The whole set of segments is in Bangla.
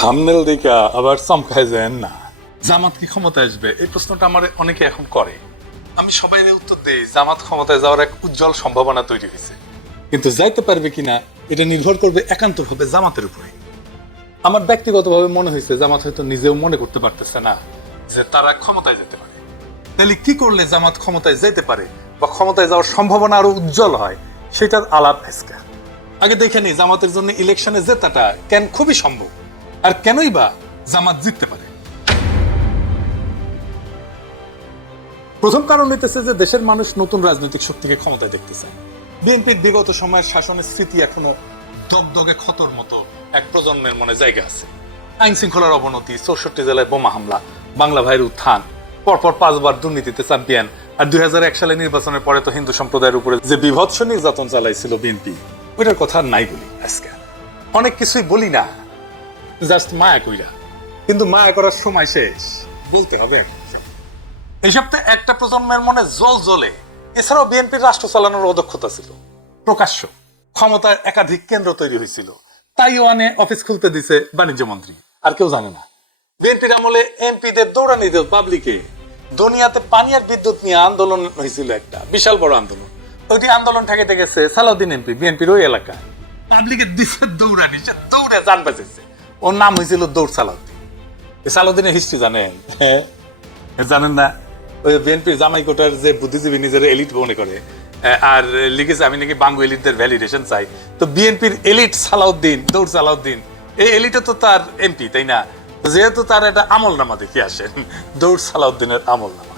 থামনেল দেখা আবার চমকায় যায় না। জামাত কি ক্ষমতায় আসবে? এই প্রশ্নটা আমার অনেকে এখন করে। আমি সবাই উত্তর দেই, জামাত ক্ষমতায় যাওয়ার এক উজ্জ্বল সম্ভাবনা তৈরি হয়েছে কিন্তু যাইতে পারবে কিনা, এটা নির্ভর করবে একান্তভাবে জামাতের উপরে। আমার ব্যক্তিগতভাবে মনে হয়েছে জামাত হয়তো নিজেও মনে করতে পারতেছে না যে তারা ক্ষমতায় যেতে পারে। তাহলে কি করলে জামাত ক্ষমতায় যেতে পারে বা ক্ষমতায় যাওয়ার সম্ভাবনা আরও উজ্জ্বল হয়, সেটার আলাপ আজকে। আগে দেখে নি, জামাতের জন্য ইলেকশনে জেতাটা কেন খুবই সম্ভব। আর কেনই বা জামাত জিততে পারে? প্রথম কারণ হইতেছে যে দেশের মানুষ নতুন রাজনৈতিক শক্তিকে ক্ষমতায় দেখতে চায়। বিএনপির বিগত সময়ের শাসনের স্মৃতি এখনও দগদগে ক্ষতর মতো এক প্রজন্মের মনে জায়গা আছে। আইন শৃঙ্খলার অবনতি, চৌষট্টি জেলায় বোমা হামলা, বাংলা ভাইয়ের উত্থান, পরপর পাঁচবার দুর্নীতিতে চ্যাম্পিয়ন। আর দুই এক সালে নির্বাচনের পরে তো হিন্দু সম্প্রদায়ের উপরে যে বিভৎস নির্যাতন চালাইছিল বিএনপি, ওইটার কথা নাই বলি আজকে। অনেক কিছুই বলি না জাস্ট মায়া কইরা। কিন্তু মায়া করার সময় শেষ। বলতে হবে এই সপ্তাহে একটা প্রজন্মের মনে জল জ্বলে। এছাড়াও বিএনপির রাষ্ট্র চালানোর অদক্ষতা ছিল। প্রকাশ্য ক্ষমতার একাধিক কেন্দ্র তৈরি হয়েছিল। তাইওয়ানে অফিস খুলতে দিছে বাণিজ্য মন্ত্রী। আর কেউ জানে না। বিএনপির আমলে এমপিদের দৌড়ানি দিল পাবলিকে। দুনিয়াতে পানি আর বিদ্যুৎ নিয়ে আন্দোলন হয়েছিল একটা। বিশাল বড় আন্দোলন। ওইটি আন্দোলন ঠেকেতে গেছে সালাউদ্দিন এমপি বিএনপির ওই এলাকায়। পাবলিকের দিছে দৌড়ানি সে দৌড়ে যান বাঁচেছে ওর নাম হয়েছিল দৌড় সালাউদ্দিন। সালাউদ্দিনের হিস্ট্রি জানেন হ্যাঁ। জানেন না? ওই বিএনপির জামাই কোটার যে বুদ্ধিজীবী নিজের এলিট মনে করে আর লিখেছে আমি নাকি বাঙ্গু এলিটদের ভ্যালিডেশন চাই। তো বিএনপির এলিট সালাউদ্দিন দৌড় সালাউদ্দিন এই এলিটে তো তার এমপি তাই না? যেহেতু তার একটা আমল নামা দেখে আসেন দৌড় সালাউদ্দিনের আমল নামা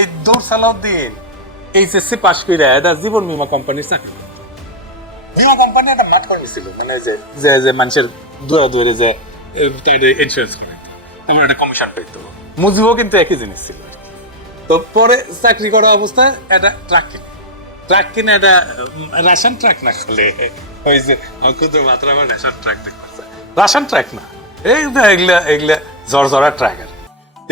এই দৌড় সালাউদ্দিন এইচএসসি পাশ করে এটা জীবন বীমা কোম্পানির চাকরি করেছিল মানে যে যে যে মানুষের দুয়া দুয়ারে যে এ, তাদের ইন্স্যুরেন্স করে। আমার একটা কমিশন পেতো মুজিবও কিন্তু একই জিনিস ছিল। তো পরে চাকরি করা অবস্থায় একটা ট্রাক কিনে। ট্রাক কিনে একটা রাশন ট্রাক না খোলে। ওই যে ক্ষুদ্র মাত্রা আবার রেশন ট্রাক দেখতেছে। রাশন ট্রাক না। এই এগুলা এগুলা ঝরঝরা ট্রাক আর।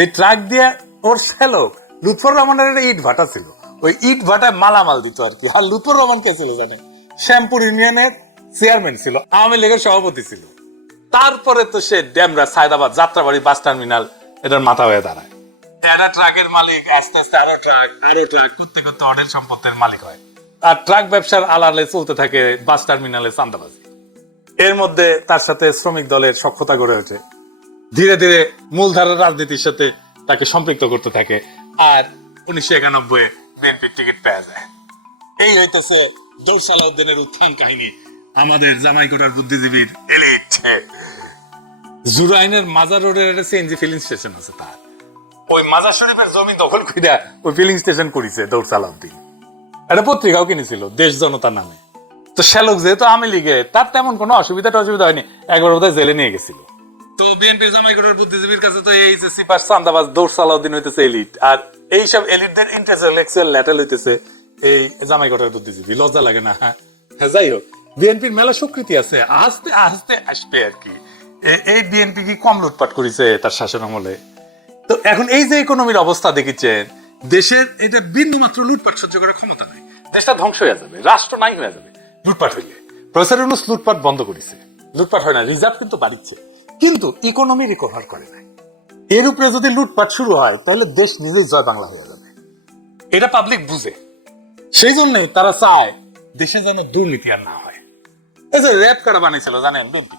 এই ট্রাক দিয়ে ওর শ্যালক লুৎফর রহমানের একটা ইট ভাটা ছিল। ওই ইট ভাটায় মালামাল দিত আর কি। আর লুৎফর রহমান কে ছিল জানে? শ্যামপুর ইউনিয়নের চেয়ারম্যান ছিল আওয়ামী লীগের সভাপতি ছিল। তারপরে তো সে ড্যামরা সায়দাবাদ যাত্রাবাড়ি বাস টার্মিনাল এটার মাথা হয়ে দাঁড়ায়। একটা ট্রাকের মালিক আস্তে আস্তে আরও ট্রাক আরও ট্রাক করতে করতে অনেক সম্পত্তির মালিক হয়। আর ট্রাক ব্যবসার আলালে চলতে থাকে বাস টার্মিনালে চান্দাবাজি। এর মধ্যে তার সাথে শ্রমিক দলের সক্ষতা গড়ে ওঠে। ধীরে ধীরে মূলধারার রাজনীতির সাথে তাকে সম্পৃক্ত করতে থাকে আর উনিশশো একানব্বই বিএনপির টিকিট পাওয়া যায়। এই হইতেছে দৌড় সালাউদ্দিনের উত্থান কাহিনী। আমাদের জামাইকোটার বুদ্ধিজীবীর এলিট জুরাইনের মাজার রোডের একটা সিএনজি ফিলিং স্টেশন আছে তার। ওই মাজার শরীফের জমি দখল কইরা ওই ফিলিং স্টেশন করেছে দৌড় সালাউদ্দিন। একটা পত্রিকাও কিনেছিল দেশ জনতা নামে। তো শ্যালক যেহেতু আমি লিগে তার তেমন কোনো অসুবিধা অসুবিধা হয়নি একবার বোধহয় জেলে নিয়ে গেছিল। তো বিএনপির জামাইকোটার বুদ্ধিজীবীর কাছে তো এই যে সিপার চান্দাবাজ দৌড় সালাউদ্দিন হইতেছে এলিট আর এই সব এলিটদের ইন্টেলেকচুয়াল ল্যাটেল হইতেছে এই জামাইকোটার বুদ্ধিজীবী লজ্জা লাগে না। হ্যাঁ যাই হোক। বিএনপির মেলা স্বীকৃতি আছে। আস্তে আস্তে আসবে আর কি। এই বিএনপি কি কম লুটপাট করেছে তার শাসন আমলে? তো এখন এই যে ইকোনমির অবস্থা দেখেছেন দেশের এটা বিন্দু মাত্র লুটপাট সহ্য করার ক্ষমতা নাই। দেশটা ধ্বংস হয়ে যাবে রাষ্ট্র নাই হয়ে যাবে। লুটপাট হইলে প্রফেসর ইউনুস লুটপাট বন্ধ করেছে। লুটপাট হয় না রিজার্ভ কিন্তু বাড়িচ্ছে। কিন্তু ইকোনমি রিকভার করে নাই। এর উপরে যদি লুটপাট শুরু হয় তাহলে দেশ নিজেই জয় বাংলা হয়ে যাবে। এটা পাবলিক বুঝে। সেই জন্যই তারা চায় দেশে যেন দুর্নীতি আর না হয়। এই যে র্যাপ কারা বানিয়েছিল জানেন বিএনপি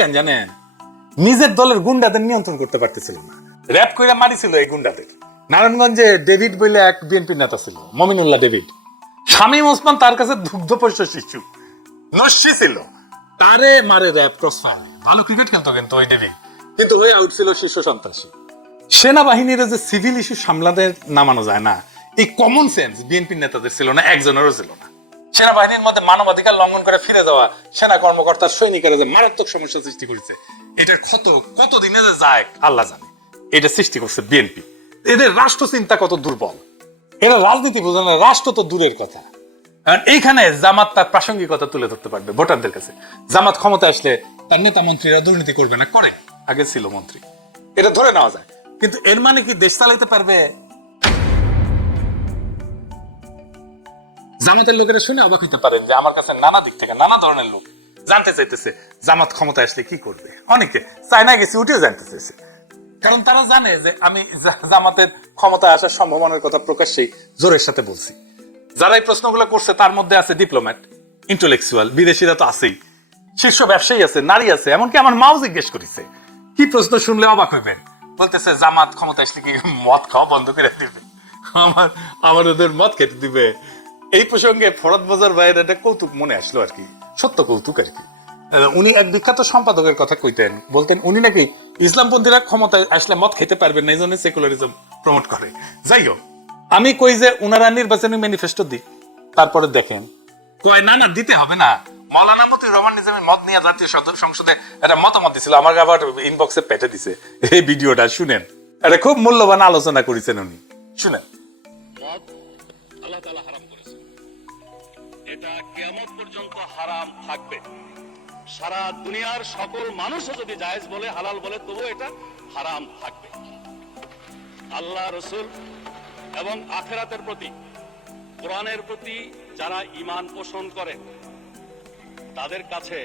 কেন জানেন? নিজের দলের গুন্ডাদের নিয়ন্ত্রণ করতে পারতেছিল না। মারিছিল এই গুন্ডাদের। নারায়ণগঞ্জে ডেভিড বলে এক বিএনপি নেতা ছিল, মমিনুল্লাহ ডেভিড। ওসমান তার কাছে শিশু, নস্যি ছিল। তারে মারে র্যাপ ক্রস ভালো ক্রিকেট খেলতো কিন্তু ওই ডেভিড। কিন্তু হয়ে আউট ছিল সন্ত্রাসী। সেনাবাহিনীর যে সিভিল ইস্যু সামলাতে নামানো যায় না, এই কমন সেন্স বিএনপির নেতাদের ছিল না, একজনেরও ছিল না। সেনাবাহিনীর মধ্যে মানবাধিকার লঙ্ঘন করে ফিরে যাওয়া সেনা কর্মকর্তার সৈনিকেরা যে মারাত্মক সমস্যা সৃষ্টি করেছে, এটার ক্ষত কত দিনে যে যায়, আল্লাহ জানে। এটা সৃষ্টি করছে বিএনপি। এদের রাষ্ট্র চিন্তা কত দুর্বল। এরা রাজনীতি বোঝে না, রাষ্ট্র তো দূরের কথা। কারণ এইখানে জামাত তার প্রাসঙ্গিকতা তুলে ধরতে পারবে ভোটারদের কাছে। জামাত ক্ষমতা আসলে তার নেতা মন্ত্রীরা দুর্নীতি করবে না, করে। আগে ছিল মন্ত্রী। এটা ধরে নেওয়া যায়। কিন্তু এর মানে কি দেশ চালাইতে পারবে? জামাতের লোকেরা শুনে অবাক হতে পারেন যে আমার কাছে নানা দিক থেকে নানা ধরনের লোক জানতে চাইতেছে, জামাত ক্ষমতা আসলে কি করবে? অনেকে চায়না গেছে উঠেও জানতে চাইছে। কারণ তারা জানে যে আমি জামাতের ক্ষমতায় আসার সম্ভাবনার কথা প্রকাশ্যেই জোরের সাথে বলছি। যারা এই প্রশ্নগুলো করছে, তার মধ্যে আছে ডিপ্লোম্যাট ইন্টেলেকচুয়াল বিদেশিরা তো আছেই। শীর্ষ ব্যবসায়ী আছে, নারী আছে, এমনকি আমার মাও জিজ্ঞেস করেছে। কি প্রশ্ন শুনলে অবাক হইবেন? বলতেছে, জামাত ক্ষমতা আসলে কি মদ খাওয়া বন্ধ করে দিবে? আমার আমার ওদের মদ খেতে দিবে। এই প্রসঙ্গে ফরত বাজার ভাইয়ের একটা কৌতুক মনে আসলো আর কি। সত্য কৌতুক আর কি। উনি এক বিখ্যাত সম্পাদকের কথা কইতেন। বলতেন উনি নাকি ইসলামপন্থীরা ক্ষমতায় আসলে মদ খেতে পারবেন না এই জন্য সেকুলারিজম প্রমোট করে। যাই হোক আমি কই যে উনারা নির্বাচনী ম্যানিফেস্টো দিই তারপরে দেখেন। কয় না না দিতে হবে না। মৌলানা মতি রহমান নিজামী মত নিয়ে জাতীয় সদ- সংসদে একটা মতামত দিছিল আমার আবার ইনবক্সে পেটে দিছে। এই ভিডিওটা শুনেন। এটা খুব মূল্যবান আলোচনা করেছেন উনি। শুনেন। আল্লাহ তাআলা হারাম। এটা কিয়ামত পর্যন্ত হারাম থাকবে। সারা দুনিয়ার সকল মানুষও যদি জায়েজ বলে, হালাল বলে তবু এটা হারাম থাকবে। আল্লাহ রসুল এবং আখেরাতের প্রতি, কোরআনের প্রতি যারা ঈমান পোষণ করে, তাদের কাছে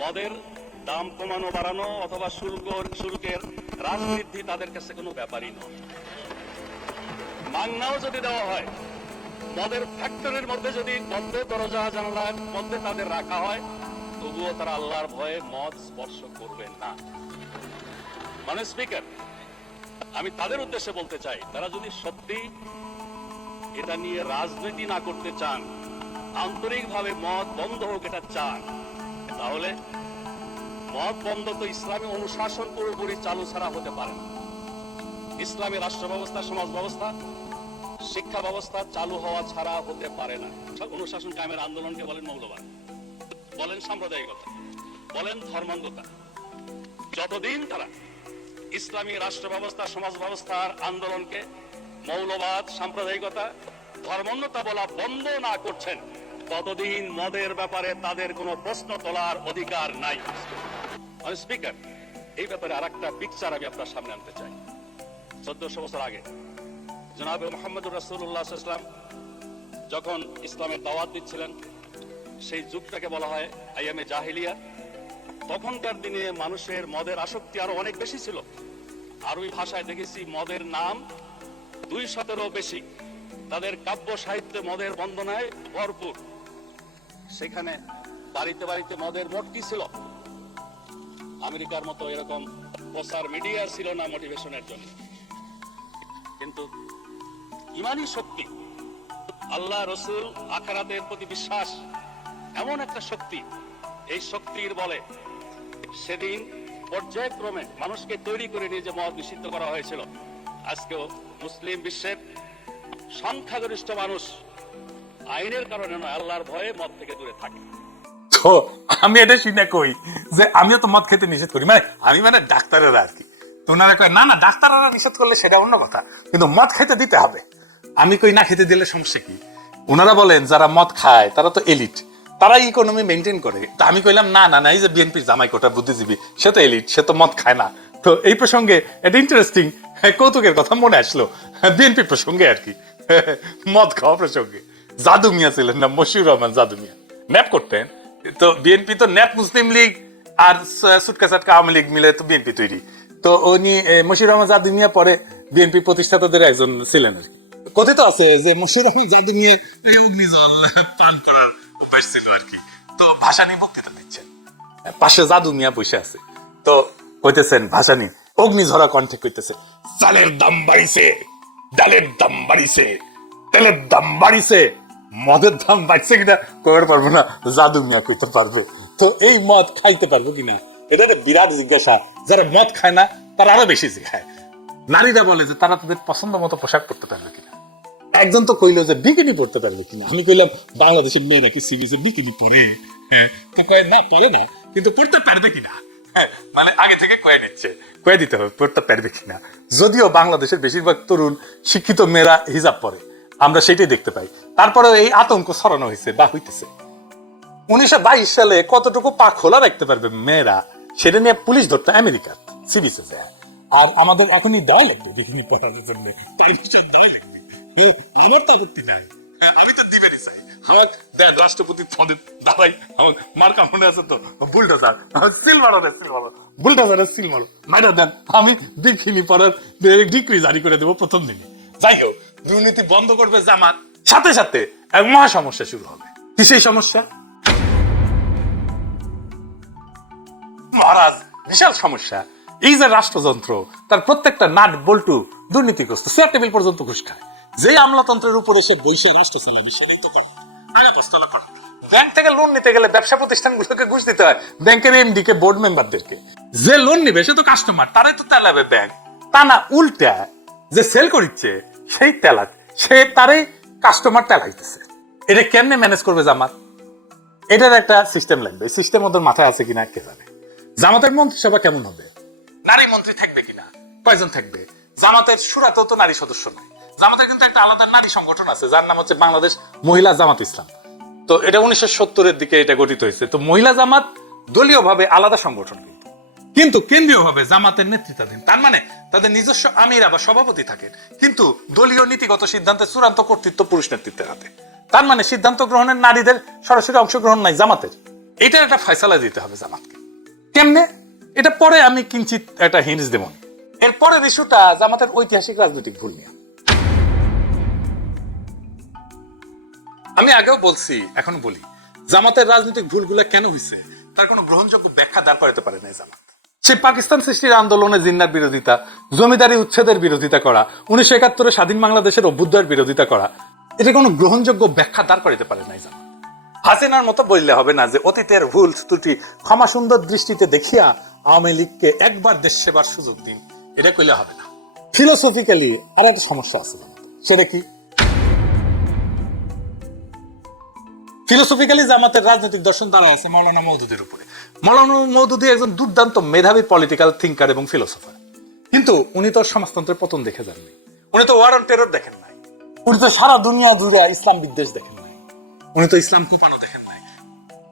মদের দাম কমানো, বাড়ানো অথবা শুল্ক, শুল্কের রাজবৃদ্ধি তাদের কাছে কোনো ব্যাপারই নয়। মাংনাও যদি দেওয়া হয় মদের ফ্যাক্টরির মধ্যে যদি বদ্ধ দরজা জানালার মধ্যে তাদের রাখা হয়, তবুও তারা আল্লাহর ভয়ে মদ স্পর্শ করবে না। মানে স্পিকার আমি তাদের উদ্দেশ্যে বলতে চাই, তারা যদি সত্যি এটা নিয়ে রাজনীতি না করতে চান, আন্তরিকভাবে মদ বন্ধ হোক এটা চান, তাহলে মদ বন্ধ তো ইসলামী অনুশাসন পুরোপুরি চালু ছাড়া হতে পারে না। ইসলামী রাষ্ট্র ব্যবস্থা সমাজ ব্যবস্থা শিক্ষা ব্যবস্থা চালু হওয়া ছাড়া হতে পারে না। অনুশাসন কায়েমের আন্দোলনকে বলেন মৌলবাদ। বলেন সাম্প্রদায়িকতা। বলেন ধর্মান্ধতা। যতদিন তারা ইসলামী রাষ্ট্র ব্যবস্থা, সমাজ ব্যবস্থার আন্দোলনকে মৌলবাদ, সাম্প্রদায়িকতা, ধর্মান্ধতা বলা বন্ধ না করছেন, ততদিন মদের ব্যাপারে তাদের কোনো প্রশ্ন তোলার অধিকার নাই। স্পিকার, এই ব্যাপারে আর একটা পিকচার আমি আপনার সামনে আনতে চাই। চোদ্দশো বছর আগে জনাবে মোহাম্মদুর রাসূলুল্লাহ ইসলাম যখন ইসলামের দাওয়াত দিচ্ছিলেন, সেই যুগটাকে বলা হয় আইয়ামে জাহিলিয়া। তখনকার দিনে মানুষের মদের আসক্তি আরও অনেক বেশি ছিল। আরবি ভাষায় দেখেছি, মদের নাম দুই শতেরও বেশি। তাদের কাব্য সাহিত্যে মদের বন্দনায় ভরপুর। সেখানে বাড়িতে বাড়িতে মদের মোট কি ছিল। আমেরিকার মতো এরকম প্রচার মিডিয়া ছিল না মোটিভেশনের জন্য। কিন্তু ইমানি শক্তি। আল্লাহ, রসুল, আখারাতের প্রতি বিশ্বাস এমন একটা শক্তি। এই শক্তির বলে সেদিন পর্যায়ক্রমে মানুষকে তৈরি করে নিয়ে যে মত নিষিদ্ধ করা হয়েছিল, আজকেও মুসলিম বিশ্বের সংখ্যাগরিষ্ঠ মানুষ আইনের কারণে নয়, আল্লাহর ভয়ে মদ থেকে দূরে থাকে। তো আমি এটা শুনে কই যে আমিও তো মদ খেতে নিষেধ করি। মানে আমি মানে ডাক্তারেরা আর কি। তো কয়, না না, ডাক্তাররা নিষেধ করলে সেটা অন্য কথা, কিন্তু মদ খেতে দিতে হবে। আমি কই না খেতে দিলে সমস্যা কি? ওনারা বলেন, যারা মদ খায়, তারা তো এলিট। তারা ইকোনমি মেনটেন করে। তা আমি কইলাম, না না না, এই যে বিএনপির জামাই কোটা বুদ্ধিজীবী, সে তো এলিট, সে তো মদ খায় না। তো এই প্রসঙ্গে এটা ইন্টারেস্টিং কৌতুকের কথা মনে আসলো। বিএনপি প্রসঙ্গে আর কি। মদ খাওয়া প্রসঙ্গে। জাদু মিয়া ছিলেন না, মশিউর রহমান জাদু মিয়া। ন্যাপ করতেন। তো বিএনপি তো ন্যাপ মুসলিম লীগ আর সুটকা সাটকা আওয়ামী লীগ মিলে তো বিএনপি তৈরি। তো উনি মশিউর রহমান জাদু মিয়া পরে বিএনপি প্রতিষ্ঠাতাদের একজন ছিলেন আর কি। কথিত আছে যে মশিউর রহমান জাদু মিয়া এই অগ্নিজল পান করার অভ্যাস ছিল আর কি। তো ভাষা নিয়ে বক্তৃতা দিচ্ছেন। পাশে জাদু মিয়া বসে আছে। তো কইতেছেন, ভাষা নিয়ে অগ্নিঝরা কণ্ঠে কইতেছে, চালের দাম বাড়িছে, ডালের দাম বাড়িছে, তেলের দাম বাড়িছে, মদের দাম বাড়ছে কিনা কইতে পারব না, জাদু মিয়া কইতে পারবে। তো এই মদ খাইতে পারব কিনা? এটা একটা বিরাট জিজ্ঞাসা। যারা মদ খায় না, তারা আরও বেশি খায় নারীরা বলে যে তারা তাদের পছন্দ মতো পোশাক পরতে পারবে কিনা। একজন তো কইলো যে বিকিনি পড়তে পারবে কিনা। আমি কইলাম বাংলাদেশের মেয়ে নাকি সিরিজে বিকিনি পরে হ্যাঁ, তো কয় না পরে না কিন্তু পড়তে পারবে কিনা। হ্যাঁ, মানে আগে থেকে কয়ে নিচ্ছে কয়ে দিতে হবে পড়তে পারবে কিনা। যদিও বাংলাদেশের বেশিরভাগ তরুণ শিক্ষিত মেয়েরা হিজাব পরে আমরা সেটাই দেখতে পাই। তারপরে এই আতঙ্ক ছড়ানো হয়েছে বা হইতেছে। উনিশশো বাইশ সালে কতটুকু পা খোলা রাখতে পারবে মেয়েরা সেটা নিয়ে পুলিশ ধরতো আমেরিকা সিবিসে আর আমাদের এখনই দয় লাগবে বিকিনি পড়ার জন্য তাই দায় লাগবে আমার তো আপত্তি নাই আমি তো দিবেনই হোক রাষ্ট্রপতি পদে দাঁড়াই আমার মার কামড়ে আছে তো? বুলডোজার। সিল মারো রে সিল মারো। বুলডোজারের সিল মারো। মাইরা দেন আমি দেখিনি পরের ডিগ্রি জারি করে দেবো প্রথম দিনে। যাই হোক দুর্নীতি বন্ধ করবে জামাত। সাথে সাথে এক মহা সমস্যা শুরু হবে। কি সেই সমস্যা? মহারাজ বিশাল সমস্যা। এই যে রাষ্ট্রযন্ত্র তার প্রত্যেকটা নাট বল্টু দুর্নীতিগ্রস্ত চেয়ার টেবিল পর্যন্ত ঘুষ খায়। যে আমলাতন্ত্রের উপরে সে বৈশে রাষ্ট্র চালাবে সেটাই তো করে। টাকা করে। ব্যাংক থেকে লোন নিতে গেলে ব্যবসা প্রতিষ্ঠানগুলোকে ঘুষ দিতে হয়। ব্যাংকের এমডি কে বোর্ড মেম্বারদেরকে যে লোন নিবে সে তো কাস্টমার তারাই তো তেলাবে ব্যাংক তা না উল্টা যে সেল করিচ্ছে সেই তেলা সে তারই কাস্টমার তেলাইতেছে। এটা কেমনে ম্যানেজ করবে জামাত? এটার একটা সিস্টেম লাগবে। সিস্টেম ওদের মাথায় আছে কিনা কে জানে। জামাতের মন্ত্রিসভা কেমন হবে? নারী মন্ত্রী থাকবে কিনা? কয়জন থাকবে? জামাতের সুরাতেও তো নারী সদস্য নয় জামাতের কিন্তু একটা আলাদা নারী সংগঠন আছে, যার নাম হচ্ছে বাংলাদেশ মহিলা জামাত ইসলাম। তো এটা উনিশশো সত্তরের দিকে এটা গঠিত হয়েছে। তো মহিলা জামাত দলীয় ভাবে আলাদা সংগঠন কিন্তু। কিন্তু কেন্দ্রীয় ভাবে জামাতের নেতৃত্বাধীন। তার মানে তাদের নিজস্ব আমিরা বা সভাপতি থাকে। কিন্তু দলীয় নীতিগত সিদ্ধান্তে চূড়ান্ত কর্তৃত্ব পুরুষ নেতৃত্বের হাতে। তার মানে সিদ্ধান্ত গ্রহণের নারীদের সরাসরি অংশগ্রহণ নাই জামাতের। এটার একটা ফয়সালা দিতে হবে জামাতকে। কেমনে? এটা পরে আমি কিঞ্চিত একটা হিন্স দেব। এর পরের ইস্যুটা জামাতের ঐতিহাসিক রাজনৈতিক ভুল নিয়ে। আমি আগেও বলছি, এখন বলি, জামাতের রাজনৈতিক ভুলগুলো কেন হয়েছে তার কোনো গ্রহণযোগ্য ব্যাখ্যা দাঁড় করাতে পারে না জামাত। সে পাকিস্তান সৃষ্টির আন্দোলনে জিন্নার বিরোধিতা, জমিদারি উচ্ছেদের বিরোধিতা করা, উনিশশো একাত্তরে স্বাধীন বাংলাদেশের অভ্যুদয়ের বিরোধিতা করা, এটা কোনো গ্রহণযোগ্য ব্যাখ্যা দাঁড় করাতে পারে না জামাত। হাসিনার মতো বললে হবে না যে অতীতের ভুল ত্রুটি ক্ষমা সুন্দর দৃষ্টিতে দেখিয়া আওয়ামী লীগকে একবার দেশ সেবার সুযোগ দিন, এটা কইলে হবে না। ফিলোসফিক্যালি আর একটা সমস্যা আছে সেটা কি? ফিলোসফিক্যালি জামাতের রাজনৈতিক দর্শন দ্বারা আছে মৌলানা মৌদুদের উপরে। মৌলানা মৌদুদি একজন দুর্দান্ত মেধাবী পলিটিক্যাল থিঙ্কার এবং ফিলোসফার কিন্তু উনি তো সমাজতন্ত্রের পতন দেখে যাননি। উনি তো ওয়ার অন টেরর দেখেন নাই। উনি তো সারা দুনিয়া জুড়ে ইসলাম বিদ্বেষ দেখেন নাই। উনি তো ইসলাম কুপানো দেখেন নাই।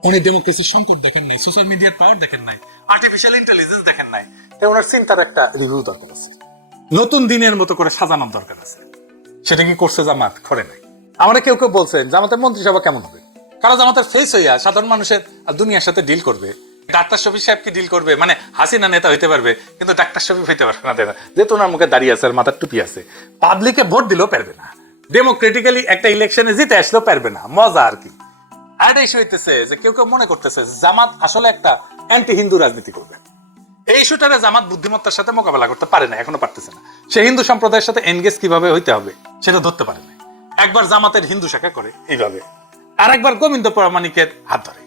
উনি ডেমোক্রেসির সংকট দেখেন নাই সোশ্যাল মিডিয়ার পাওয়ার দেখেন নাই আর্টিফিশিয়াল ইন্টেলিজেন্স দেখেন নাই। তাই ওনার চিন্তার একটা রিভিউ দরকার আছে। নতুন দিনের মতো করে সাজানোর দরকার আছে। সেটা কি করছে জামাত? করে নাই। আমরা কেউ কেউ বলছেন, জামাতের মন্ত্রিসভা কেমন হবে? কারণ জামাতের ফেস হইয়া সাধারণ মানুষের দুনিয়ার সাথে ডিল করবে। ডাক্তার শফি সাহেব কি ডিল করবে? মানে হাসিনা নেতা হইতে পারবে, কিন্তু ডাক্তার শফি হইতে পারবে না দেনা যেহেতু ওনার মুখে দাঁড়িয়ে আছে, আর মাথার টুপি আছে। পাবলিকে ভোট দিলেও পারবে না। ডেমোক্রেটিক্যালি একটা ইলেকশনে জিতে আসলেও পারবে না। মজা আর কি। আর এটা ইস্যু হইতেছে যে কেউ কেউ মনে করতেছে জামাত আসলে একটা অ্যান্টি হিন্দু রাজনীতি করবে। এই ইস্যুটারে জামাত বুদ্ধিমত্তার সাথে মোকাবেলা করতে পারে না, এখনও পারতেছে না। সে হিন্দু সম্প্রদায়ের সাথে এনগেজ কীভাবে হইতে হবে, সেটা ধরতে পারে না। একবার জামাতের হিন্দু শাখা করে, এইভাবে। আর একবার গোবিন্দ প্রামাণিকের হাত ধরে।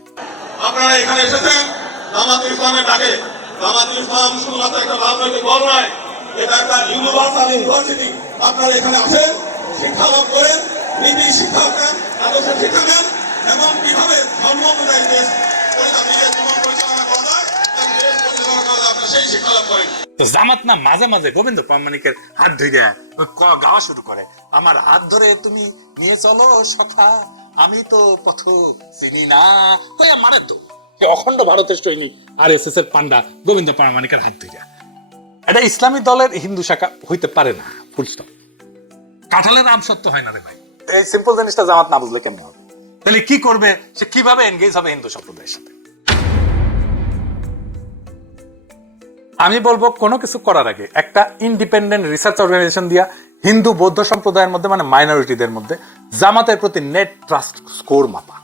আপনারা এখানে এসেছেন জামাত ইসলামের ডাকে। ইসলাম শুধুমাত্র একটা রাজনৈতিক নয় এটা একটা ইউনিভার্সাল ইউনিভার্সিটি আপনারা এখানে আসেন শিক্ষা লাভ করেন নীতি শিক্ষা নেন আদর্শ শিক্ষা নেন এবং কীভাবে ধর্ম অনুযায়ী দেশ জামাত না মাঝে মাঝে গোবিন্দ প্রামাণিকের হাত ধরে গাওয়া শুরু করে। আমার হাত ধরে তুমি নিয়ে চলো সখা। আমি তো পথ চিনি না। কইয়া মারে তো। অখণ্ড ভারতের সৈনিক আর এস এস এর পান্ডা গোবিন্দ প্রামাণিকের হাত ধরে এটা ইসলামী দলের হিন্দু শাখা হইতে পারে না ফুল স্টপ কাঁঠালের আম সত্য হয় না রে ভাই। এই সিম্পল জিনিসটা জামাত না বুঝলে কেমন হবে? তাহলে কি করবে? সে কীভাবে এনগেজ হবে হিন্দু সম্প্রদায়ের সাথে? আমি বলব কোনো কিছু করার আগে একটা ইন্ডিপেন্ডেন্ট রিসার্চ অর্গানাইজেশন দিয়া হিন্দু বৌদ্ধ সম্প্রদায়ের মধ্যে মানে মাইনরিটিদের মধ্যে, জামাতের প্রতি নেট ট্রাস্ট স্কোর মাপা।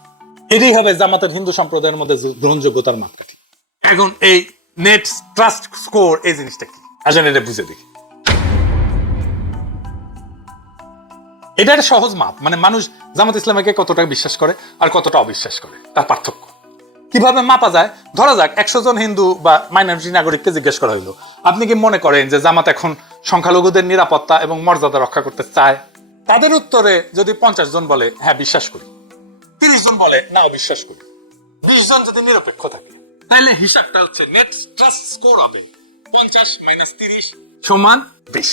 এটাই হবে জামাতের হিন্দু সম্প্রদায়ের মধ্যে গ্রহণযোগ্যতার মাপকাঠি এখন এই নেট ট্রাস্ট স্কোর এই জিনিসটা কি? আসলে এটা বুঝে দেখি। এটা একটা সহজ মাপ মানে মানুষ জামাত ইসলামকে কতটা বিশ্বাস করে আর কতটা অবিশ্বাস করে, তার পার্থক্য। কীভাবে মাপা যায়? ধরা যাক, একশো জন হিন্দু বা মাইনরিটি নাগরিককে জিজ্ঞেস করা হইল। আপনি কি মনে করেন যে জামাত এখন সংখ্যালঘুদের নিরাপত্তা এবং মর্যাদা রক্ষা করতে চায়? তাদের উত্তরে যদি পঞ্চাশ জন বলে হ্যাঁ বিশ্বাস করি। তিরিশ জন বলে না অবিশ্বাস করি। বিশ জন যদি নিরপেক্ষ থাকে, তাহলে হিসাবটা হচ্ছে নেট ট্রাস্ট স্কোর হবে। পঞ্চাশ মাইনাস তিরিশ সমান বিশ।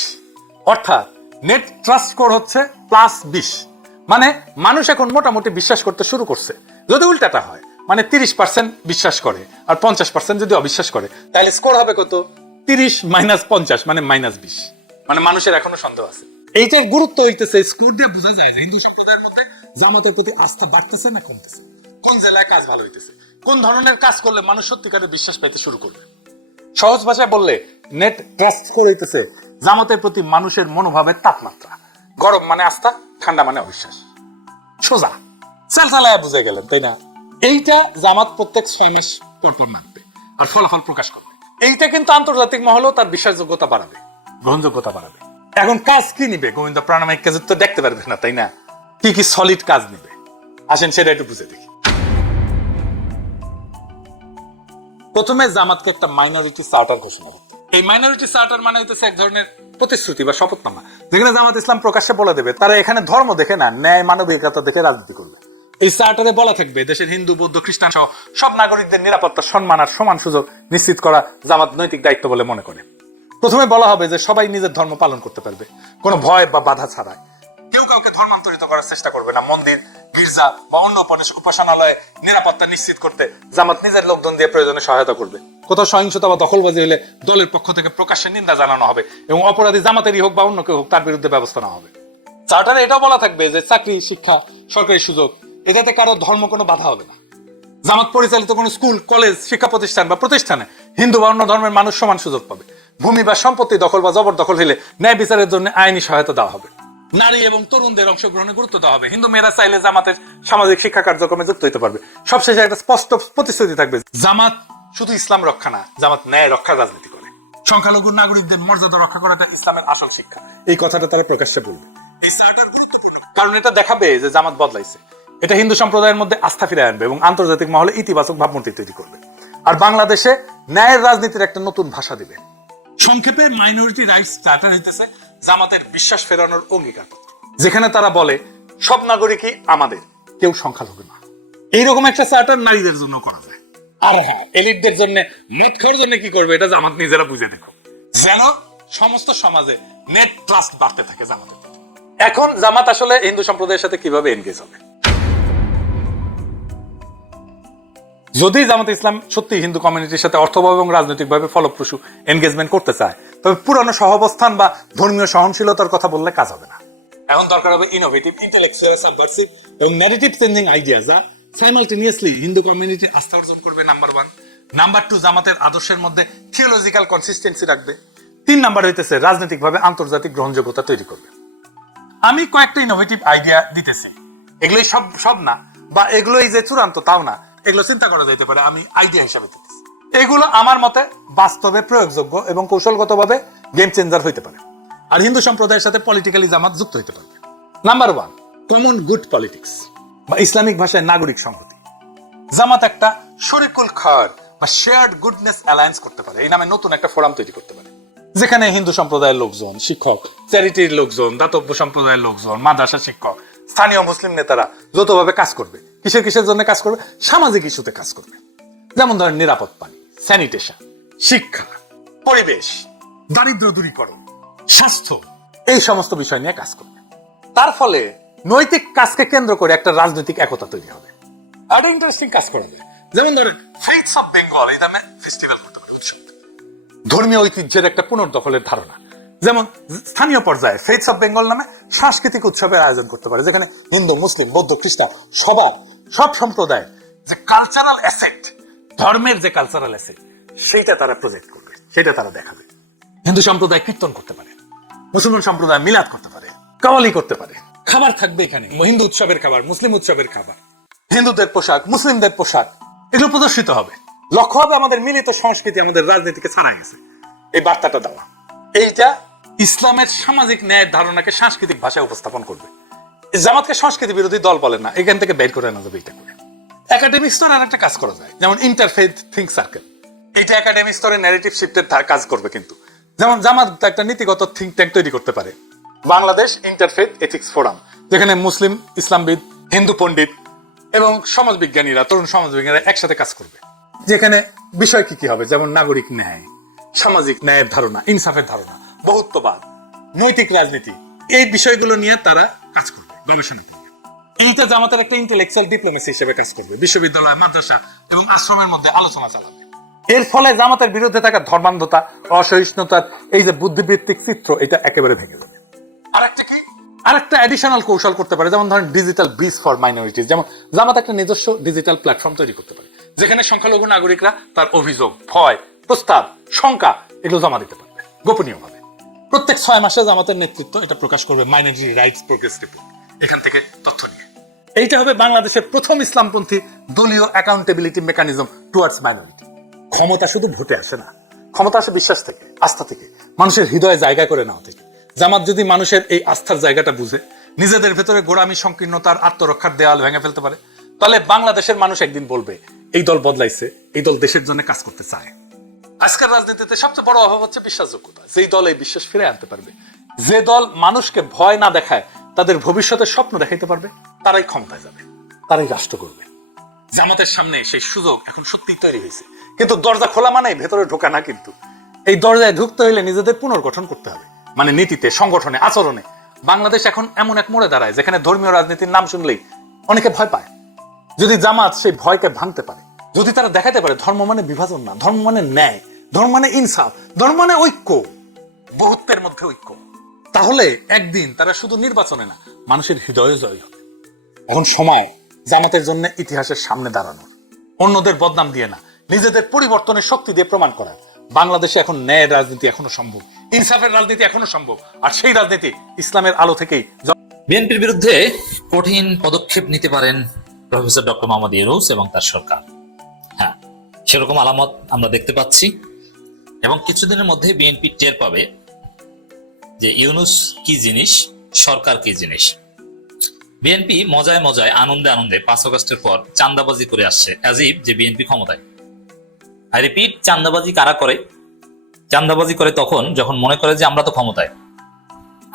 অর্থাৎ নেট ট্রাস্ট স্কোর হচ্ছে প্লাস বিশ। মানে মানুষ এখন মোটামুটি বিশ্বাস করতে শুরু করছে। যদি উল্টাটা হয় মানে তিরিশ পার্সেন্ট বিশ্বাস করে আর পঞ্চাশ পার্সেন্ট যদি অবিশ্বাস করে, তাহলে স্কোর হবে কত? তিরিশ মাইনাস পঞ্চাশ মানে মাইনাস বিশ। মানে মানুষের এখনও সন্দেহ আছে। এইটার গুরুত্ব হইতেছে স্কোর দিয়ে বোঝা যায় যে হিন্দু সম্প্রদায়ের মধ্যে জামাতের প্রতি আস্থা বাড়তেছে না কমতেছে? কোন জেলায় কাজ ভালো হইতেছে? কোন ধরনের কাজ করলে মানুষ সত্যিকারের বিশ্বাস পাইতে শুরু করবে? সহজ ভাষায় বললে নেট ট্রাস্ট করে হইতেছে, জামাতের প্রতি মানুষের মনোভাবের তাপমাত্রা। গরম মানে আস্থা, ঠান্ডা মানে অবিশ্বাস। সোজা। সেল চালায় বুঝে গেলেন, তাই না? এইটা জামাত প্রত্যেক ছয় মাস পর পর মানবে আর ফলাফল প্রকাশ করবে। এইটা কিন্তু আন্তর্জাতিক মহলেও তার বিশ্বাসযোগ্যতা বাড়াবে, গ্রহণযোগ্যতা বাড়াবে। এখন কাজ কি নিবে? গোবিন্দ প্রাণামায়িক কাজের তো দেখতে পারবে না, তাই না? কি কি সলিড কাজ নিবে? আসেন, সেটা একটু বুঝে দেখি। প্রথমে জামাতকে একটা মাইনরিটি চার্টার ঘোষণা করতে এই মাইনরিটি চার্টার মানে হইতেছে এক ধরনের প্রতিশ্রুতি বা শপথনামা। যেখানে জামাত ইসলাম প্রকাশ্যে বলে দেবে, তারা এখানে ধর্ম দেখে না, ন্যায়, মানবিকতা দেখে রাজনীতি করবে। এই চার্টারে বলা থাকবে, দেশের হিন্দু, বৌদ্ধ, খ্রিস্টান সহ সব নাগরিকদের নিরাপত্তা, সম্মান আর সমান সুযোগ নিশ্চিত করা জামাত নৈতিক দায়িত্ব বলে মনে করে। প্রথমে বলা হবে যে সবাই নিজের ধর্ম পালন করতে পারবে। কোনো ভয় বা বাধা ছাড়াই। কেউ কাউকে ধর্মান্তরিত করার চেষ্টা করবে না। মন্দির, গির্জা বা অন্য উপাস- উপাসনালয়ে নিরাপত্তা নিশ্চিত করতে জামাত নিজের লোকজন দিয়ে প্রয়োজনে সহায়তা করবে। কোথাও সহিংসতা বা দখলবাজি হলে দলের পক্ষ থেকে প্রকাশ্যে নিন্দা জানানো হবে এবং অপরাধী জামাতেরই হোক বা অন্য কেউ হোক তার বিরুদ্ধে ব্যবস্থা নেওয়া হবে। চার্টারে এটাও বলা থাকবে যে চাকরি, শিক্ষা, সরকারি সুযোগ এটাতে কারও ধর্ম কোনো বাধা হবে না। জামাত পরিচালিত কোনো স্কুল কলেজ শিক্ষা প্রতিষ্ঠান বা প্রতিষ্ঠানে হিন্দু বা অন্য ধর্মের মানুষ সমান সুযোগ পাবে। ভূমি বা সম্পত্তি দখল বা জবরদখল হলে ন্যায় বিচারের জন্য আইনি সহায়তা দেওয়া হবে। নারী এবং তরুণদের অংশগ্রহণে গুরুত্ব দেওয়া হবে। হিন্দু মেয়েরা চাইলে জামাতের সামাজিক শিক্ষা কার্যক্রমে যুক্ত হতে পারবে। সবশেষে একটা স্পষ্ট প্রতিশ্রুতি থাকবে। জামাত শুধু ইসলাম রক্ষা না জামাত ন্যায় রক্ষা রাজনীতি করে। সংখ্যালঘু নাগরিকদের মর্যাদা রক্ষা করাটা ইসলামের আসল শিক্ষা। এই কথাটা তারা প্রকাশ্যে বলবে। কারণ এটা দেখাবে যে জামাত বদলাইছে। এটা হিন্দু সম্প্রদায়ের মধ্যে আস্থা ফিরে আনবে এবং আন্তর্জাতিক মহলে ইতিবাচক ভাবমূর্তি তৈরি করবে। আর বাংলাদেশে ন্যায়ের রাজনীতির একটা নতুন ভাষা দিবে। সংক্ষেপে মাইনরিটি রাইটস চার্টার হইতেছে জামাতের বিশ্বাস ফেরানোর অঙ্গীকার। যেখানে তারা বলে সব নাগরিকই আমাদের কেউ সংখ্যালঘু না। এইরকম একটা চার্টার নারীদের জন্য করা যায়। আর হ্যাঁ এলিটদের জন্য মত খাওয়ার জন্য কি করবে এটা জামাত নিজেরা বুঝে দেখো। যেন সমস্ত সমাজে নেট ট্রাস্ট বাড়তে থাকে জামাতের এখন জামাত আসলে হিন্দু সম্প্রদায়ের সাথে কীভাবে এনগেজ হবে? যদি জামাত ইসলাম সত্যি হিন্দু কমিউনিটির সাথে অর্থভাবে এবং রাজনৈতিকভাবে ফলপ্রসূ এনগেজমেন্ট করতে চায়, তবে পুরানো সহাবস্থান বা ধর্মীয় সহনশীলতার কথা বললে কাজ হবে না। এখন দরকার হবে ইনোভেটিভ ইন্টেলেকচুয়াল সাবভার্সিভ এবং ন্যারেটিভ চেঞ্জিং আইডিয়া যা সাইমালটেনিয়াসলি হিন্দু কমিউনিটি আস্থা অর্জন করবে নাম্বার ওয়ান নাম্বার টু জামাতের আদর্শের মধ্যে থিওলজিক্যাল কনসিস্টেন্সি রাখবে। তিন নাম্বার হইতেছে রাজনৈতিকভাবে আন্তর্জাতিক গ্রহণযোগ্যতা তৈরি করবে। আমি কয়েকটা ইনোভেটিভ আইডিয়া দিতেছি। এগুলোই সব সব না, বা এগুলোই যে চূড়ান্ত, তাও না। এগুলো চিন্তা করা যাইতে পারে, আমি আইডিয়া হিসাবে এগুলো আমার মতে বাস্তবে প্রয়োগযোগ্য এবং কৌশলগতভাবে গেম চেঞ্জার হইতে পারে। আর হিন্দু সম্প্রদায়ের সাথে পলিটিক্যালি জামাত যুক্ত হইতে পারবে number one common good politics বা ইসলামিক ভাষায় নাগরিক সংহতি। জামাত একটা শরিকুল খার বা শেয়ার্ড গুডনেস অ্যালায়েন্স করতে পারে, এই নামে নতুন একটা ফোরাম তৈরি করতে পারে। যেখানে হিন্দু সম্প্রদায়ের লোকজন, শিক্ষক চ্যারিটির লোকজন, দাতব্য সম্প্রদায়ের লোকজন মাদ্রাসা শিক্ষক, স্থানীয় মুসলিম নেতারা যৌথভাবে কাজ করবে। কিসের কিসের জন্য কাজ করবে? সামাজিক ইস্যুতে কাজ করবে। যেমন ধরেন নিরাপদ পানি, স্যানিটেশন, শিক্ষা, পরিবেশ দারিদ্র দূরীকরণ স্বাস্থ্য, এই সমস্ত বিষয় নিয়ে কাজ করবে। তার ফলে নৈতিক কাজকে কেন্দ্র করে একটা রাজনৈতিক একতা তৈরি হবে। আর ইন্টারেস্টিং কাজ করা যায়। যেমন ধরেন ফেইথস অফ বেঙ্গল এই নামে ফেস্টিভ্যাল করতে। ধর্মীয় ঐতিহ্যের একটা পুনর্দখলের ধারণা। যেমন স্থানীয় পর্যায়ে ফেইথস অফ বেঙ্গল নামে সাংস্কৃতিক উৎসবের আয়োজন করতে পারে, যেখানে হিন্দু, মুসলিম, বৌদ্ধ, খ্রিস্টান সবার সব সম্প্রদায়ের যে কালচারাল অ্যাসেট ধর্মের যে কালচারাল অ্যাসেট সেইটা তারা প্রজেক্ট করবে সেটা তারা দেখাবে। হিন্দু সম্প্রদায় কীর্তন করতে পারে, মুসলমান সম্প্রদায় মিলাদ করতে পারে, কাওয়ালি করতে পারে। খাবার থাকবে এখানে হিন্দু উৎসবের খাবার, মুসলিম উৎসবের খাবার। হিন্দুদের পোশাক, মুসলিমদের পোশাক, এগুলো প্রদর্শিত হবে। লক্ষ্য হবে আমাদের মিলিত সংস্কৃতি আমাদের রাজনীতিকে ছাড়া গেছে। এই বার্তাটা দেওয়া। এইটা ইসলামের সামাজিক ন্যায়ের ধারণাকে সাংস্কৃতিক ভাষায় উপস্থাপন করবে। জামাতকে সংস্কৃতি বিরোধী দল বলে না, এখান থেকে বের করে আনা যাবে এটা করে। একাডেমিক স্তরে আর একটা কাজ করা যায়, যেমন ইন্টারফেথ থিঙ্ক সার্কেল এটা একাডেমিক স্তরে ন্যারেটিভ শিফটের কাজ করবে কিন্তু। যেমন জামাত একটা নীতিগত থিঙ্ক ট্যাঙ্ক তৈরি করতে পারে। বাংলাদেশ ইন্টারফেথ এথিক্স ফোরাম যেখানে মুসলিম, ইসলামবিদ, হিন্দু পণ্ডিত এবং সমাজবিজ্ঞানীরা, তরুণ সমাজবিজ্ঞানীরা একসাথে কাজ করবে। যেখানে বিষয় কি কি হবে? যেমন নাগরিক ন্যায়, সামাজিক ন্যায়ের ধারণা, ইনসাফের ধারণা, বহুত্ববাদ, নৈতিক রাজনীতি, এই বিষয়গুলো নিয়ে তারা কাজ করবে। গবেষণা করবে এইটা জামাতের একটা ইন্টেলেকচুয়াল ডিপ্লোমেসি হিসেবে কাজ করবে। বিশ্ববিদ্যালয় মাদ্রাসা এবং আশ্রমের মধ্যে আলোচনা চালাবে। এর ফলে জামাতের বিরুদ্ধে থাকা ধর্মান্ধতা অসহিষ্ণুতার এই যে বুদ্ধিবৃত্তিক চিত্র এটা একেবারে ভেঙে যাবে। আরেকটা কি? আরেকটা অ্যাডিশনাল কৌশল করতে পারে যেমন ধরেন ডিজিটাল ব্রিজ ফর মাইনরিটিস যেমন জামাত একটা নিজস্ব ডিজিটাল প্ল্যাটফর্ম তৈরি করতে পারে যেখানে সংখ্যালঘু নাগরিকরা তার অভিযোগ ভয় প্রস্তাব শঙ্কা এগুলো জমা দিতে পারবে গোপনীয়ভাবে। প্রত্যেক ছয় মাসে জামাতের নেতৃত্ব এটা প্রকাশ করবে মাইনরিটি রাইটস প্রোগ্রেস রিপোর্ট এখান থেকে তথ্য নিয়ে। এইটা হবে বাংলাদেশের প্রথম ইসলামপন্থী দলীয় অ্যাকাউন্টেবিলিটি মেকানিজম টুয়ার্ডস মাইনরিটি ক্ষমতা শুধু ভোটে আসে না, ক্ষমতা আসে বিশ্বাস থেকে, আস্থা থেকে, মানুষের হৃদয়ে জায়গা করে নেওয়া থেকে। জামাত যদি মানুষের এই আস্থার জায়গাটা বুঝে, নিজেদের ভেতরে গোড়ামি, সংকীর্ণতার আত্মরক্ষার দেওয়াল ভেঙে ফেলতে পারে, তাহলে বাংলাদেশের মানুষ একদিন বলবে, এই দল বদলাইছে, এই দল দেশের জন্য কাজ করতে চায়। আজকের রাজনীতিতে সবচেয়ে বড় অভাব হচ্ছে বিশ্বাসযোগ্যতা। যেই দল এই বিশ্বাস ফিরে আনতে পারবে, যে দল মানুষকে ভয় না দেখায় তাদের ভবিষ্যতের স্বপ্ন দেখাইতে পারবে, তারাই ক্ষমতায় যাবে, তারাই রাষ্ট্র করবে। জামাতের সামনে সেই সুযোগ এখন সত্যি তৈরি হয়েছে। কিন্তু দরজা খোলা মানে ভেতরে ঢোকা না কিন্তু। এই দরজায় ঢুকতে হলে নিজেদের পুনর্গঠন করতে হবে। মানে নীতিতে, সংগঠনে, আচরণে। বাংলাদেশ এখন এমন এক মোড়ে দাঁড়ায় যেখানে ধর্মীয় রাজনীতির নাম শুনলেই অনেকে ভয় পায়। যদি জামাত সেই ভয়কে ভাঙতে পারে, যদি তারা দেখাতে পারে ধর্ম মানে বিভাজন না, ধর্ম মানে ন্যায়, ধর্ম মানে ইনসাফ, ধর্ম মানে ঐক্য, বহুত্বের মধ্যে ঐক্য। তাহলে একদিন তারা শুধু নির্বাচনে না, মানুষের হৃদয়ে জয় হবে। এখন সময় জামাতের জন্য ইতিহাসের সামনে দাঁড়ানোর অন্যদের বদনাম দিয়ে না, নিজেদের পরিবর্তনের শক্তি দিয়ে প্রমাণ করা। বাংলাদেশে এখন ন্যায়ের রাজনীতি এখনও সম্ভব, ইনসাফের রাজনীতি এখনও সম্ভব, আর সেই রাজনীতি ইসলামের আলো থেকেই বিএনপির বিরুদ্ধে কঠিন পদক্ষেপ নিতে পারেন প্রফেসর ডক্টর মোহাম্মদ ইউনুস এবং তার সরকার। হ্যাঁ সেরকম আলামত আমরা দেখতে পাচ্ছি। এবং কিছুদিনের মধ্যে বিএনপি টের পাবে যে ইউনুস কি জিনিস? সরকার কি জিনিস? বিএনপি মজায় মজায় আনন্দে আনন্দে পাঁচ অগস্টের পর চান্দাবাজি করে আসছে। অ্যাজিব যে বিএনপি ক্ষমতায়। আই রিপিট চান্দাবাজি কারা করে? চান্দাবাজি করে তখন যখন মনে করে যে আমরা তো ক্ষমতায়।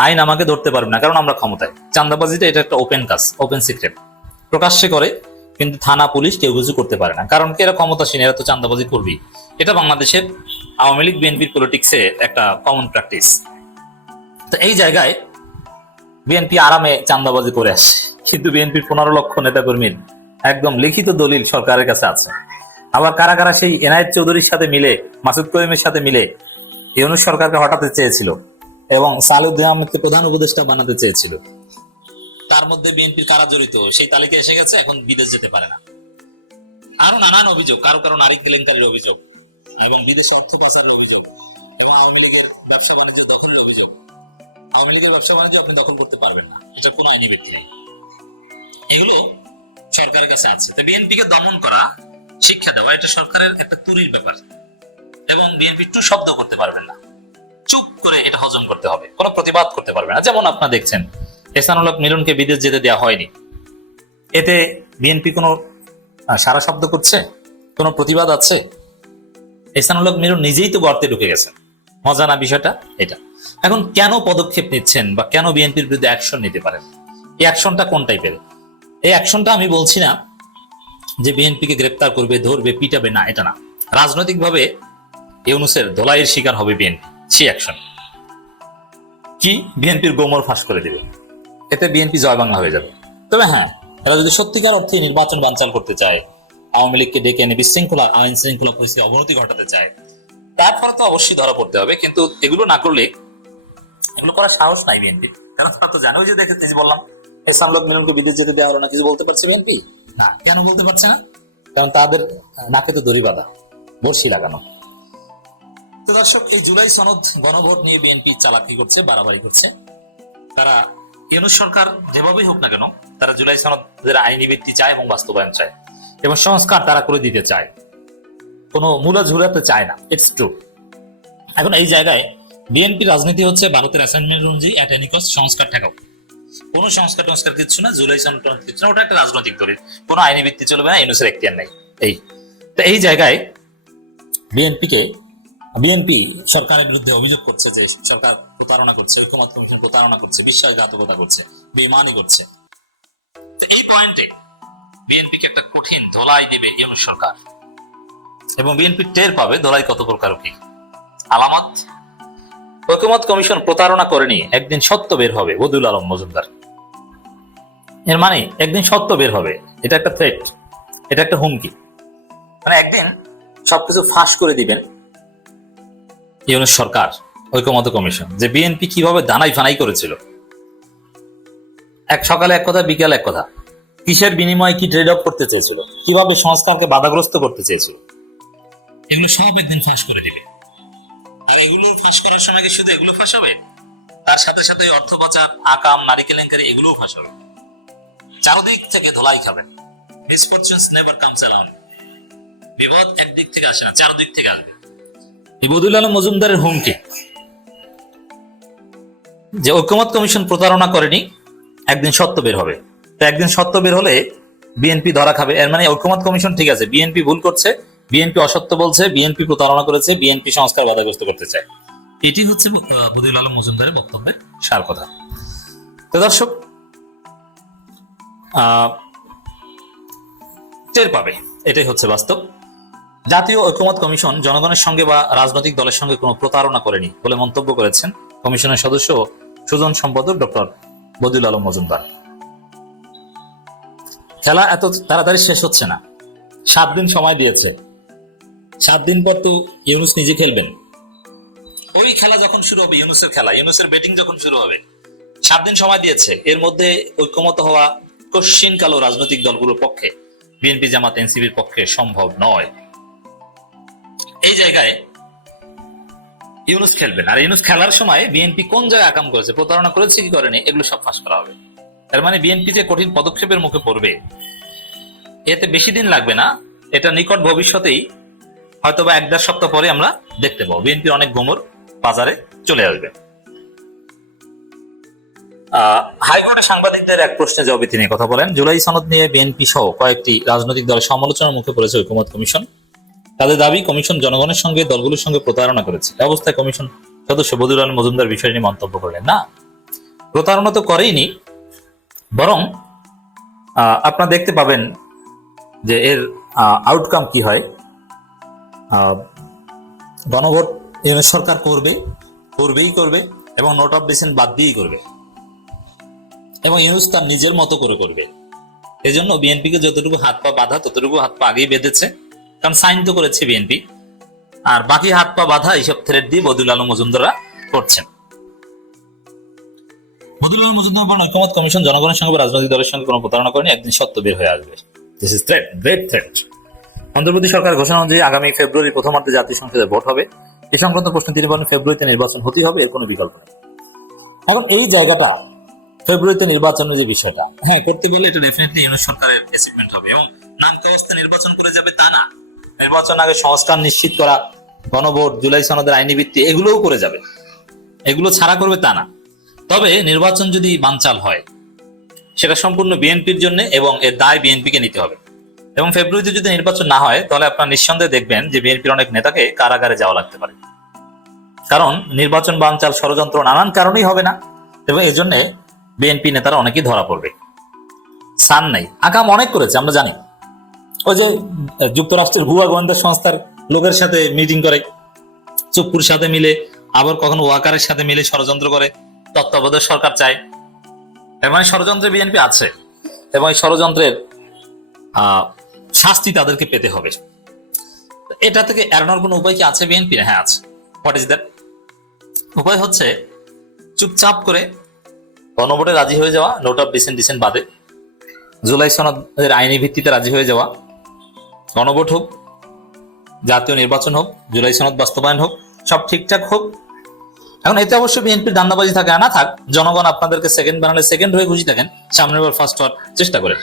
আইন আমাকে ধরতে পারবে না, কারণ আমরা ক্ষমতায়। চান্দাবাজিটা এটা একটা ওপেন কাজ ওপেন সিক্রেট প্রকাশ্যে করে, কিন্তু থানা, পুলিশ কেউ কিছু করতে পারে না। কারণ কি এরা ক্ষমতাসীন, এরা তো চান্দাবাজি করবেই। এটা বাংলাদেশের আওয়ামী লীগ, বিএনপির পলিটিক্সে একটা কমন প্র্যাকটিস তো এই জায়গায় বিএনপি আরামে চান্দাবাজি করে আসে কিন্তু বিএনপির পনেরো লক্ষ নেতাকর্মীর একদম লিখিত দলিল সরকারের কাছে আছে। আবার কারা কারা সেই এনায়েত চৌধুরীর সাথে মিলে, মাসুদ করিমের সাথে মিলে ইউনুস সরকারকে হটাতে চেয়েছিল এবং সালুদ্দিন আহমেদকে প্রধান উপদেষ্টা বানাতে চেয়েছিল। তার মধ্যে বিএনপির কারা জড়িত, সেই তালিকা এসে গেছে, এখন বিদেশ যেতে পারে না। আরও নানান অভিযোগ, কারও কারও নারী কেলেঙ্কারির অভিযোগ এবং বিদেশে অর্থ পাচারের অভিযোগ এবং আওয়ামী লীগের ব্যবসা বাণিজ্য দখলের অভিযোগ। আওয়ামী লীগের ব্যবসা বাণিজ্য আপনি দখল করতে পারবেন না। এটা কোনো আইনি ব্যক্তি নেই। এগুলো সরকারের কাছে আছে। তো বিএনপি কে দমন করা, শিক্ষা দেওয়া, এটা সরকারের একটা তুরির ব্যাপার। এবং বিএনপি টু শব্দ করতে পারবেন না। চুপ করে এটা হজম করতে হবে। কোনো প্রতিবাদ করতে পারবে না। যেমন আপনারা দেখছেন, এসানুল হক মিলনকে বিদেশ যেতে দেওয়া হয়নি। এতে বিএনপি কোনো সারা শব্দ করছে? কোনো প্রতিবাদ আছে? এসানুল হক মিলন নিজেই তো গর্তে ঢুকে গেছেন। মজা না বিষয়টা? এটা। এখন কেন পদক্ষেপ নিচ্ছেন বা কেন বিএনপির বিরুদ্ধে অ্যাকশন নিতে পারেন? এই অ্যাকশনটা কোন টাইপের এই অ্যাকশনটা আমি বলছি না যে বিএনপিকে গ্রেপ্তার করবে, ধরবে, পিটাবে না, এটা না। রাজনৈতিকভাবে ইউনুসের ধোলাইয়ের শিকার হবে বিএনপি সে অ্যাকশন কি? বিএনপির গোমর ফাঁস করে দেবে। এতে বিএনপি জয় বাংলা হয়ে যাবে। তবে হ্যাঁ এরা যদি সত্যিকার অর্থে নির্বাচন বানচাল করতে চায়, আওয়ামী লীগকে ডেকে এনে বিশৃঙ্খলা আইন শৃঙ্খলা পরিস্থিতি অবনতি ঘটাতে চায়, তারপরে তো অবশ্যই ধরা পড়তে হবে। কিন্তু এগুলো না করলে এগুলো করার সাহস নাই বিএনপি তারা তো জানো যে দেখে বললাম। এসলাম লোক মিলনকে বিদেশ যেতে দেওয়া হলো না কিছু বলতে পারছে বিএনপি না কেন বলতে পারছে না? কারণ তাদের নাকে তো দড়ি বাঁধা বর্ষি লাগানো। তো দর্শক এই জুলাই সনদ গণভোট নিয়ে বিএনপি চালাকি করছে বাড়াবাড়ি করছে। তারা ইউনুস সরকার যেভাবেই হোক না কেন তারা জুলাই সনদের আইনি ভিত্তি চায় এবং বাস্তবায়ন চায়। এবং সংস্কার তারা করে দিতে চায়। কোনো মূলা ঝুলাতে চায় না ইটস ট্রু এখন এই জায়গায় বিএনপি রাজনীতি হচ্ছে ভারতের অ্যাসাইনমেন্ট অনুযায়ী অ্যাট এনি কস্ট সংস্কার ঠেকাও। কোনো সংস্কার টংস্কার কিচ্ছু না, জুলাই সনদ টনদ কিচ্ছু না, ওটা একটা রাজনৈতিক দলিল। কোনো আইনি ভিত্তি চলবে না, ইউনুসের এখতিয়ার নাই। এই। তো এই জায়গায় বিএনপিকে, বিএনপি সরকারের বিরুদ্ধে অভিযোগ করছে যে সরকার প্রতারণা করছে ঐক্যমত কমিশন প্রতারণা করছে, বিশ্বাসঘাতকতা করছে বেমানি করছে। এই পয়েন্টে বিএনপিকে একটা কঠিন ধলাই নেবে ইউনুস সরকার। এবং বিএনপি টের পাবে ধলাই কত প্রকার কি। আলামত ঐক্যমত কমিশন প্রতারণা করেনি একদিন সত্য বের হবে বদুল আলম মজুমদার। এর মানে একদিন সত্য বের হবে এটা একটা থ্রেট এটা একটা হুমকি। মানে একদিন সবকিছু ফাঁস করে দিবেন। ইউনুস সরকার ঐক্যমত কমিশন যে বিএনপি কীভাবে দানাই ফানাই করেছিল। এক সকালে এক কথা বিকেল এক কথা। কিসের বিনিময়ে কি ট্রেড অফ করতে চেয়েছিল? কীভাবে সংস্কারকে বাধাগ্রস্ত করতে চেয়েছিল? এগুলো সব একদিন ফাঁস করে দিবে। আর এগুলো ফাঁস করার সময় কি শুধু এগুলো ফাঁস হবে? তার সাথে সাথে অর্থ পাচার আকাম এগুলোও ফাঁস হবে। চারদিক থেকে ধোলাই খাবেন। মিসফরচুনস নেভার কামস বিপদ একদিক থেকে আসে না, চারদিক থেকে আসবে। ইবুদুল আলম মজুমদারের হুমকি। যে ঐক্যমত কমিশন প্রতারণা করেনি, একদিন সত্য বের হবে। তো একদিন সত্য বের হলে বিএনপি ধরা খাবে। এর মানে ঐক্যমত কমিশন ঠিক আছে, বিএনপি ভুল করছে বিএনপি অসত্য বলছে বিএনপি প্রতারণা করেছে বিএনপি সংস্কার বাধাগ্রস্ত করতে চায়। এটি হচ্ছে বদিউল আলম মজুমদারের বক্তব্যের সার কথা। তো দর্শক টের পাবে এটাই হচ্ছে বাস্তব। জাতীয় ঐক্যমত কমিশন জনগণের সঙ্গে বা রাজনৈতিক দলের সঙ্গে কোনো প্রতারণা করেনি বলে মন্তব্য করেছেন কমিশনের সদস্য সুজন সম্পাদক ডক্টর বদিউল আলম মজুমদার। খেলা এত তাড়াতাড়ি শেষ হচ্ছে না। সাত দিন সময় দিয়েছে। সাত দিন পর তো ইউনুস নিজে খেলবেন। ওই খেলা যখন শুরু হবে, ইউনুসের খেলা, ইউনুসের ব্যাটিং যখন শুরু হবে, সাত দিন সময় দিয়েছে। এর মধ্যে ঐক্যমত হওয়া কশ্চিন কালো রাজনৈতিক দলগুলোর পক্ষে, বিএনপি জামাত এনসিবির পক্ষে সম্ভব নয়। এই জায়গায় ইউনুস খেলবেন। আর ইউনুস খেলার সময় বিএনপি কোন জায়গায় আকাম করেছে, প্রতারণা করেছে, কি করেনি, এগুলো সব ফাঁস করা হবে। তার মানে বিএনপি যে কঠিন পদক্ষেপের মুখে পড়বে, এতে বেশি দিন লাগবে না, এটা নিকট ভবিষ্যতেই হয়তো বা এক দেড় সপ্তাহ পরে আমরা দেখতে পাবো। বিএনপির অনেক গোমর বাজারে চলে আসবে। হাইকোর্টে সাংবাদিকদের এক প্রশ্নের জবাবে তিনি কথা বলেন, জুলাই সনদ নিয়ে বিএনপি সহ কয়েকটি রাজনৈতিক দলের সমালোচনার মুখে পড়েছে ঐকমত কমিশন। তাদের দাবি, কমিশন জনগণের সঙ্গে দলগুলোর সঙ্গে প্রতারণা করেছে। অবস্থায় কমিশন সদস্য আলম মজুমদার বিষয় নিয়ে মন্তব্য করলেন, না, প্রতারণা তো করেইনি, বরং আপনারা দেখতে পাবেন যে এর আউটকাম কি হয়। গণভোট ইউনিট সরকার করবে, করবেই করবে এবং নোট অফ ডিসেন্ট বাদ দিয়েই করবে। এবং ইউনুস তার নিজের মতো করে করবে। এজন্য বিএনপিকে যতটুকু হাত পা বাধা, ততটুকু হাত পা আগেই বেঁধেছে। কারণ সাইন তো করেছে বিএনপি। আর বাকি হাত পা বাধা এইসব থ্রেড দিয়ে বদুল আলম মজুমদাররা করছেন। বদুল আলম মজুমদার বলেন ঐক্যমত কমিশন জনগণের সঙ্গে রাজনৈতিক দলের সঙ্গে কোনো প্রতারণা করেনি, একদিন সত্য বের হয়ে আসবে। দিস ইজ থ্রেট গ্রেট অন্তর্বর্তী সরকার ঘোষণা অনুযায়ী আগামী ফেব্রুয়ারি প্রথমার্ধে জাতীয় সংসদে ভোট হবে। এ সংক্রান্ত প্রশ্ন তিনি বলেন, ফেব্রুয়ারিতে নির্বাচন হতেই হবে, এর কোনো বিকল্প নেই। এখন এই জায়গাটা, ফেব্রুয়ারিতে নির্বাচনের যে বিষয়টা হ্যাঁ করতে বললে এটা ডেফিনেটলি ইউনিট সরকারের অ্যাচিভমেন্ট হবে এবং নাম অবস্থা নির্বাচন করে যাবে তা না। নির্বাচন আগে সংস্কার নিশ্চিত করা, গণভোট, জুলাই সনদের আইনি ভিত্তি, এগুলোও করে যাবে। এগুলো ছাড়া করবে তা না। তবে নির্বাচন যদি বানচাল হয়, সেটা সম্পূর্ণ বিএনপির জন্য এবং এর দায় বিএনপিকে নিতে হবে। এবং ফেব্রুয়ারিতে যদি নির্বাচন না হয়, তাহলে আপনারা নিঃসন্দেহে দেখবেন যে বিএনপির অনেক নেতাকে কারাগারে যাওয়া লাগতে পারে। কারণ নির্বাচন বানচাল ষড়যন্ত্র নানান কারণেই হবে না, এবং এই জন্য বিএনপি নেতারা অনেকেই ধরা পড়বে। সান নাই আকাম অনেক করেছে, আমরা জানি। ওই যে যুক্তরাষ্ট্রের ভুয়া গোয়েন্দা সংস্থার লোকের সাথে মিটিং করে, চুপ্পুর সাথে মিলে, আবার কখনো ওয়াকারের সাথে মিলে ষড়যন্ত্র করে, তত্ত্বাবধায়ক সরকার চায়। এর মানে ষড়যন্ত্রে বিএনপি আছে, এবং এই ষড়যন্ত্রের শাস্তি তাদেরকে পেতে হবে। এটা থেকে এড়ানোর কোনো উপায় কি আছে বিএনপি হ্যাঁ আছে। হোয়াট ইজ দ্যাট উপায় হচ্ছে চুপচাপ করে গণভোটে রাজি হয়ে যাওয়া নোট অফ ডিসেন্ট ডিসেন্ট বাদে। জুলাই সনদের আইনি ভিত্তিতে রাজি হয়ে যাওয়া, গণভোট হোক, জাতীয় নির্বাচন হোক, জুলাই সনদ বাস্তবায়ন হোক, সব ঠিকঠাক হোক। এখন এতে অবশ্য বিএনপির দান্দাবাজি থাকে। না থাক, জনগণ আপনাদেরকে সেকেন্ড বানালে সেকেন্ড হয়ে খুশি থাকেন, সামনের বার ফার্স্ট হওয়ার চেষ্টা করেন।